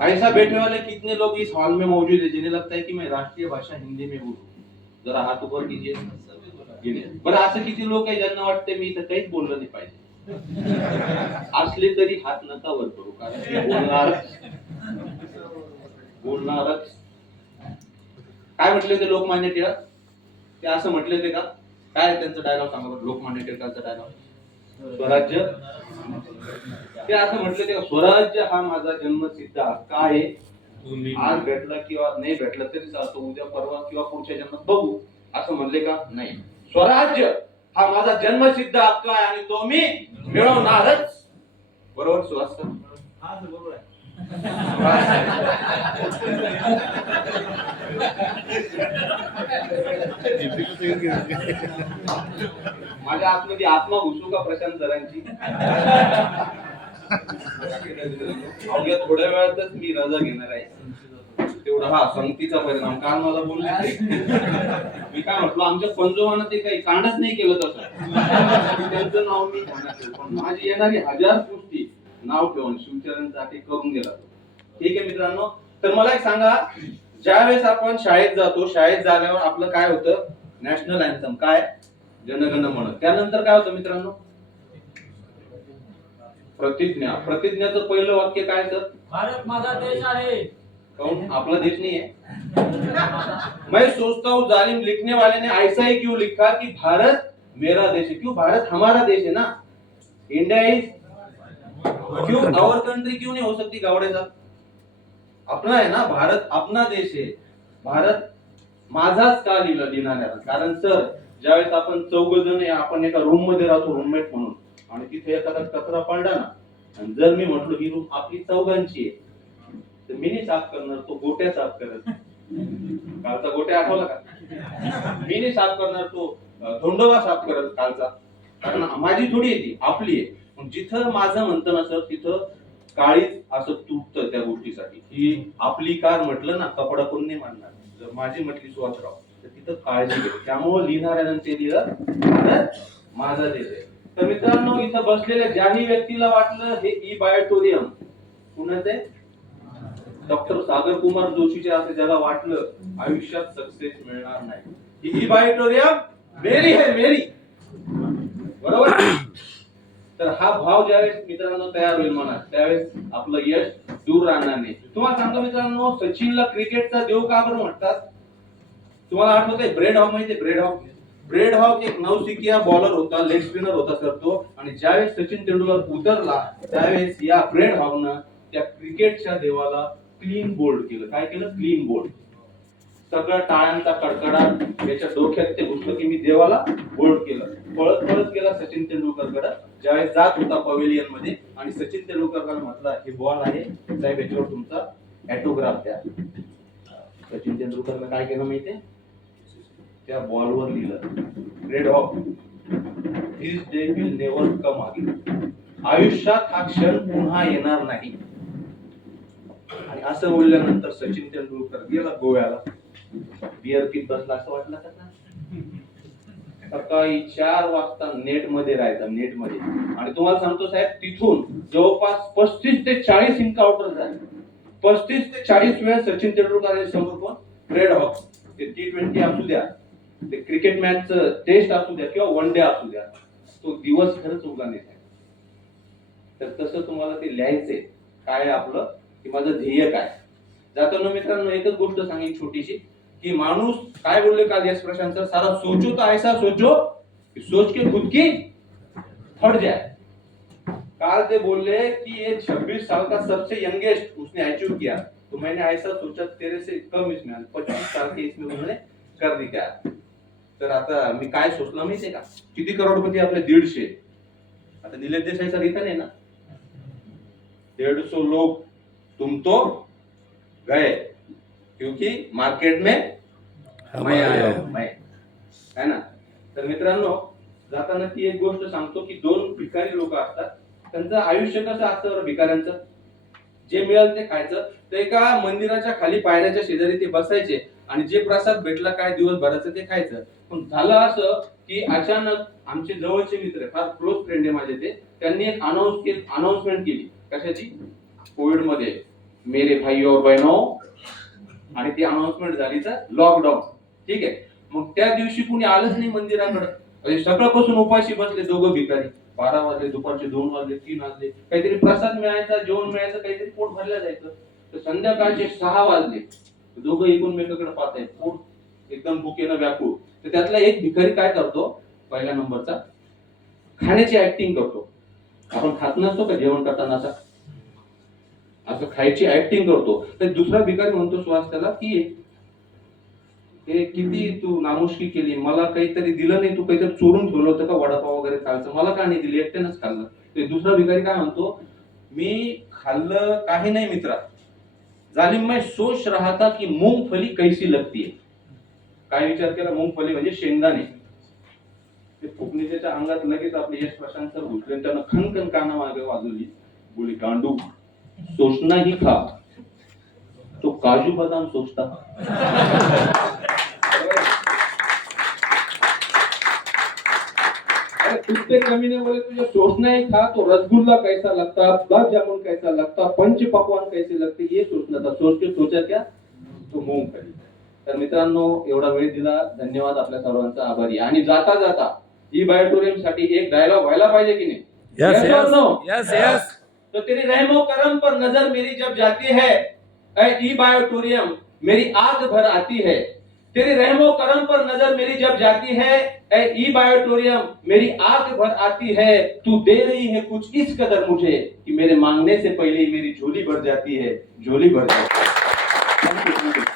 ऐसा बैठने वाले कितने लोग इस हॉल में मौजूद है जिन्हें लगता है कि मैं राष्ट्रीय भाषा हिंदी में बोलू? जरा हात ऊपर कीजिए। गेले. बरं असं किती लोक आहे ज्यांना वाटते मी तर काहीच बोललं नाही पाहिजे असले तरी हात नका वर करू कारण बोलणारच बोलणारच काय म्हटले ते लोकमान्य टिळक? ते असं म्हटले ते का? काय त्यांचं डायलॉग सांगा लोकमान्य टिळकांचा डायलॉग स्वराज्य? ते असं म्हटले ते का, स्वराज्य हा माझा जन्मसिद्ध हक्क आहे. आज भेटला किंवा नाही भेटला तरी चालतो उद्या परवा किंवा पुढच्या जन्मात बघू. असं म्हणले का? नाही. स्वराज्य हा माझा जन्मसिद्ध हक्क आहे आणि तो मी मिळवणारच. बरोबर सुहास सर? माझ्या आतमध्ये आत्मा घुसू का प्रशांत सरांची? अवघ्या थोड्या वेळातच मी रजा घेणार आहे. तेवढा हा संगतीचा परिणाम. काल मला बोलले मी काय म्हटलं आमच्या पंजोबानं ते काही कांडच नाही केलं तसं त्यांचं नाव मी पण माझी येणारी हजार गोष्टी नाव ठेवून शिवचरणसाठी करून गेला ठीक आहे मित्रांनो तर मला एक सांगा ज्यावेळेस आपण शाळेत जातो शाळेत झाल्यावर आपलं काय होतं? National anthem. काय? जनगण म्हणत. त्यानंतर काय होतं मित्रांनो? प्रतिज्ञा. प्रतिज्ञाचं पहिलं वाक्य काय सर? भारत माझा देश आहे. काऊन? आपला देश नहीं है मैं सोचता हूँ जालिम लिखने वाले ने ऐसा ही क्यों लिखा कि भारत मेरा देश है? क्यों? भारत हमारा देश है ना? इंडिया इज क्यों? आवर कंट्री क्यों नहीं हो सकती गावड़े साहब? अपना है ना? भारत अपना देश है. भारत माझाच का लिहिलं लिहिणाऱ्याला? कारण सर ज्यावेळेस आपण चौघ जण आहे, आपण एका रूममध्ये राहतो रूममेट म्हणून. आणि तिथे एखादा कचरा पडला ना आणि जर मी म्हटलो ही रूम आपली चौघांची आहे तर मी नाही साफ करणार तो गोट्या साफ करत. कालचा गोट्या आठवला का? मी नाही साफ करणार तो धोंडोबा साफ करत कालचा. कारण माझी थोडी आहे ती आपली आहे. जिथं माझं म्हणतं ना सर तिथं काळीच असं तुटतं त्या गोष्टीसाठी. की आपली कार म्हटलं ना कपडा कोण नाही मानणार. जर माझी म्हटली सुवासराव तर तिथं काळजी घे. त्यामुळं लिहिणाऱ्यानं ते लिहिलं माझा देश आहे. तर मित्रांनो इथं बसलेल्या ज्याही व्यक्तीला वाटलं हे ई बायोटोरियम कुणाचे? डॉक्टर सागर कुमार जोशीचे असे ज्याला वाटलं आयुष्यात सक्सेस मिळणार नाही. ही बायोटोरियम मेरी है मेरी. बरोबर? तर हा भाव ज्यावेळेस मित्रांनो तयार होईल मनात त्यावेळेस आपलं यश दूर राहणार नाही. तुम्हाला सांगतो मित्रांनो सचिनला क्रिकेटचा देव का बरं म्हणतात? तुम्हाला आठवतंय ब्रेड हॉक माहिती ब्रेड हॉक ब्रेड हॉक एक नवसिकिया बॉलर होता लेग स्पिनर होता सर तो. आणि ज्यावेळेस सचिन तेंडुलकर उतरला त्यावेळेस या ब्रेड हॉकनं त्या क्रिकेटच्या देवाला क्लीन बोल्ड केलं. काय केलं? क्लीन बोल्ड सगळं टाळ्यांचा कडकडाट याच्या डोक्यात ते घुसलं की मी देवाला बोल्ड केलं. पळत पळत गेला सचिन तेंडुलकरकडे. ज्यावेळेस जात होता पवेलियनमध्ये आणि सचिन तेंडुलकर म्हटलं हे बॉल आहे. साहेब याच्यावर तुमचा ऍटोग्राफ द्या. सचिन तेंडुलकरनं काय केलं माहितीये? त्या बॉलवर लिहिलं. Red Hawk this day will never come again आयुष्यात हा क्षण पुन्हा येणार नाही. आणि असं बोलल्यानंतर सचिन तेंडुलकर गेला गोव्याला. बिअर पीत बसला असं वाटलं का सकाळी चार वाजता नेटमध्ये राहायचा नेटमध्ये. आणि तुम्हाला सांगतो साहेब तिथून जवळपास पस्तीस ते चाळीस इन्काउंटर झाले. पस्तीस ते चाळीस वेळा सचिन तेंडुलकर समोर पण रेड हॉक ते टी ट्वेंटी असू द्या. ते क्रिकेट मॅच टेस्ट असू द्या किंवा वन डे असू द्या तो दिवस खरंच उगा नाही तर तसं तुम्हाला ते लिहायचंय. काय आपलं? की माझं ध्येय काय? जाताना मित्रांनो एकच गोष्ट सांगेन छोटीशी की माणूस काय बोलले काल यश प्रशांत सर? सारा सोचो तो ऐसा सोचो. कि सोच के खुद की फट जाए काल ते बोलले कि ये 26 साल का सबसे यंगेस्ट उसने अचीव किया. तो मैंने ऐसा सोचा तेरे से कम इसमें पच्चीस साल के इसमें उन्होंने कर दिया. तर आता मी काय सोचलं माहितीये का? किती करोडपती आपले दीडशे. आता निलेश देसाई सर इथं नाही ना? डेढ़ लोग तुम तो गए क्योंकि मार्केट में मैं आया हूं, मैं है ना? तर मित्रांनो जाताना ती एक गोष्ट सांगतो की दोन भिकारी लोक असतात. त्यांचं आयुष्य कसं असतं बरं भिकाऱ्यांचं? जे मिळेल ते खायचं. तर एका मंदिराच्या खाली पायऱ्याच्या शेजारी ते बसायचे आणि जे प्रसाद भेटला काय दिवसभराचं ते खायचं. पण झालं असं की अचानक आमचे जवळचे मित्र फार क्लोज फ्रेंड आहे माझे ते त्यांनी एक अनाऊन्स अनाउन्समेंट केली. कशाची? कोविडमध्ये मेरे भाई और बहिणो आणि ती अनाउन्समेंट झाली तर लॉकडाऊन ठीक आहे? मग त्या दिवशी कुणी आलंच नाही मंदिराकडे. म्हणजे सकाळपासून उपाशी बसले दोघं भिकारी. बारा वाजले दुपारचे दोन वाजले तीन वाजले. काहीतरी प्रसाद मिळायचा जेवण मिळायचं काहीतरी पोट भरलं जायचं. तर संध्याकाळचे सहा वाजले. दोघं एकूणमेकाकडे पाहत आहेत पोट एकदम भुकेनं व्याकुळ. तर त्यातला एक भिकारी काय करतो? पहिल्या नंबरचा खाण्याची ऍक्टिंग करतो. आपण खात नसतो का जेवण करताना असं असं खायची ऍक्टिंग करतो. तर दुसरा भिकारी म्हणतो सुहास त्याला की हे किती तू नामुष्की केली? मला काहीतरी दिलं नाही. तू काहीतरी चोरून ठेवलं होतं का? वडापाव वगैरे खायचं मला का नाही दिली? एकट्यानंच खाल्लं. ते दुसरा भिकारी काय म्हणतो मी खाल्लं काही नाही मित्रा. जालिम मैं सोच रहा था की मूंगफली कैसी लगती है काय विचार केला? मूंगफली म्हणजे शेंगदाणे. ते फुकणीच्या अंगात लगेच आपले यश प्रशांत सर घुसले त्यानं खनखन काना मागे वाजवली. बोली गांडू सोसना ही खा. तो काजू बदाम सोचता अरे कुत्ते बोले तुझे सोचना ही खा. तो रसगुल्ला कैसा लगता? गुलाब जामुन कैसा लगता? पंच पकवान कैसे लगते? ये सोचना था. सोच के सोचा क्या? तो मूंगफली. तर मित्रांनो एवढा वेळ दिला. धन्यवाद आपल्या सर्वांचा आभारी. आणि जाता जाता ई बायोटोरियम साठी एक डायलॉग व्हायला पाहिजे की नाही? Yes Yes yes yes yes तो तेरी रहमो करम पर नज़र मेरी जब जाती है ई बायोटोरियम मेरी आग भर आती है। तेरी रहमो करम पर नज़र मेरी जब जाती है ई बायोटोरियम मेरी आग भर आती है। तू दे रही है कुछ इस कदर मुझे कि मेरे मांगने से पहले ही मेरी झोली भर जाती है। झोली भर जाती है।